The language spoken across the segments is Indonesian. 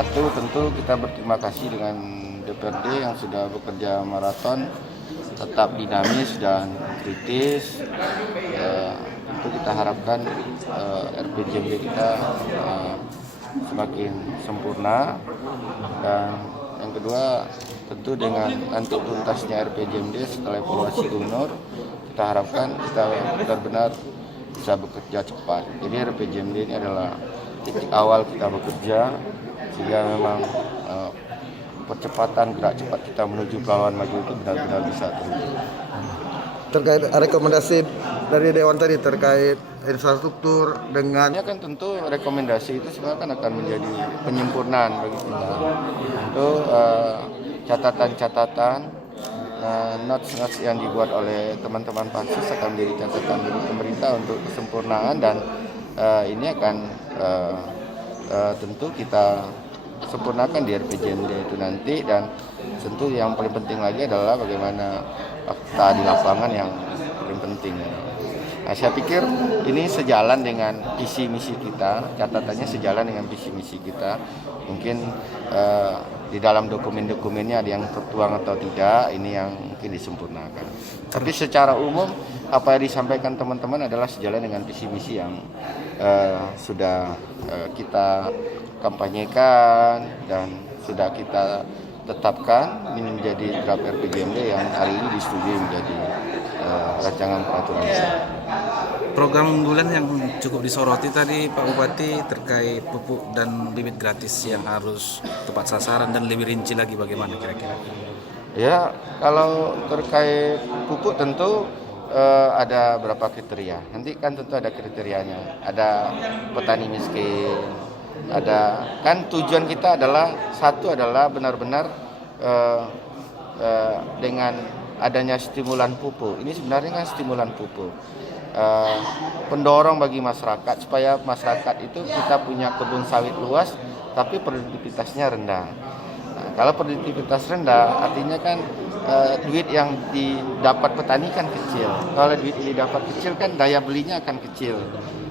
Satu, tentu kita berterima kasih dengan DPRD yang sudah bekerja maraton, tetap dinamis dan kritis. Tentu kita harapkan RPJMD kita semakin sempurna, dan yang kedua tentu dengan nanti tuntasnya RPJMD setelah evaluasi gubernur, kita harapkan kita benar-benar bisa bekerja cepat. Jadi RPJMD ini adalah titik awal kita bekerja, sehingga memang percepatan gerak cepat kita menuju Pelabuhan Maju itu benar-benar bisa terwujud. Terkait rekomendasi dari Dewan tadi terkait infrastruktur dengan Ini kan tentu rekomendasi itu sebenarnya kan akan menjadi penyempurnaan bagi kita. Itu catatan-catatan, notes-notes yang dibuat oleh teman-teman pansus akan menjadi catatan bagi pemerintah untuk kesempurnaan, dan ini akan tentu kita sempurnakan di RPJMD itu nanti. Dan tentu yang paling penting lagi adalah bagaimana fakta di lapangan yang paling penting. Nah, saya pikir ini sejalan dengan visi misi kita, catatannya sejalan dengan visi misi kita. Mungkin di dalam dokumen-dokumennya ada yang tertuang atau tidak, ini yang mungkin disempurnakan. Tapi secara umum apa yang disampaikan teman-teman adalah sejalan dengan visi misi yang sudah kita kampanyekan dan sudah kita tetapkan. Ini menjadi draft RPJMD yang hari ini disetujui menjadi rancangan peraturan. Program unggulan yang cukup disoroti tadi Pak Bupati terkait pupuk dan bibit gratis yang harus tepat sasaran, dan lebih rinci lagi bagaimana kira-kira? Ya, kalau terkait pupuk tentu ada berapa kriteria. Nanti kan tentu ada kriterianya. Ada petani miskin, ada, kan tujuan kita adalah satu adalah benar-benar dengan adanya stimulan pupuk. Ini sebenarnya kan stimulan pupuk. Pendorong bagi masyarakat supaya masyarakat itu kita punya kebun sawit luas tapi produktivitasnya rendah. Nah, kalau produktivitas rendah artinya kan duit yang didapat petani kan kecil. Kalau duit ini dapat kecil kan daya belinya akan kecil.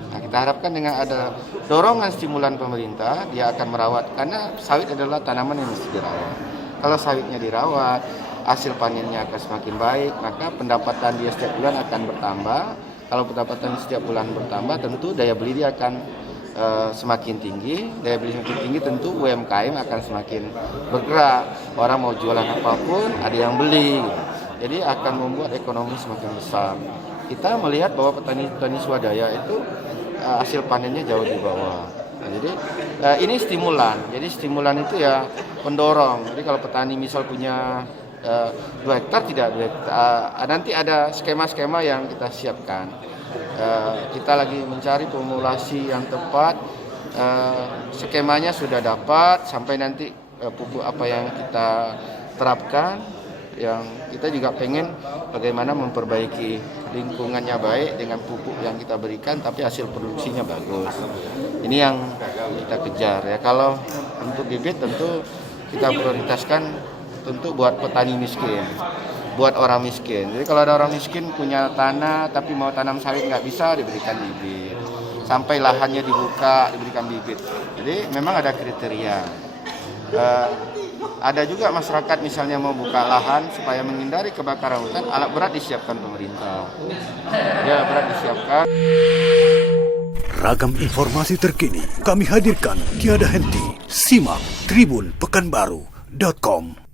Nah, kita harapkan dengan ada dorongan stimulan pemerintah, dia akan merawat, karena sawit adalah tanaman yang mesti dirawat. Kalau sawitnya dirawat, hasil panennya akan semakin baik, maka pendapatan dia setiap bulan akan bertambah. Kalau pendapatan setiap bulan bertambah, tentu daya beli dia akan semakin tinggi. Daya beli semakin tinggi, tentu UMKM akan semakin bergerak. Orang mau jualan apapun, ada yang beli. Jadi akan membuat ekonomi semakin besar. Kita melihat bahwa petani-petani swadaya itu hasil panennya jauh di bawah. Nah, jadi ini stimulan. Jadi stimulan itu ya pendorong. Jadi kalau petani misal punya 2 hektar, tidak 2 hektar. Nanti ada skema-skema yang kita siapkan. Kita lagi mencari formulasi yang tepat. Skemanya sudah dapat, sampai nanti pupuk apa yang kita terapkan. Yang kita juga pengen bagaimana memperbaiki lingkungannya baik dengan pupuk yang kita berikan, tapi hasil produksinya bagus. Ini yang kita kejar ya. Kalau untuk bibit tentu kita prioritaskan tentu buat petani miskin, buat orang miskin. Jadi kalau ada orang miskin punya tanah tapi mau tanam sawit nggak bisa, diberikan bibit. Sampai lahannya dibuka, diberikan bibit. Jadi memang ada kriteria. Ada juga masyarakat misalnya mau buka lahan supaya menghindari kebakaran hutan, alat berat disiapkan pemerintah. Ya, berat disiapkan. Ragam informasi terkini kami hadirkan tiada henti. Simak tribunpekanbaru.com.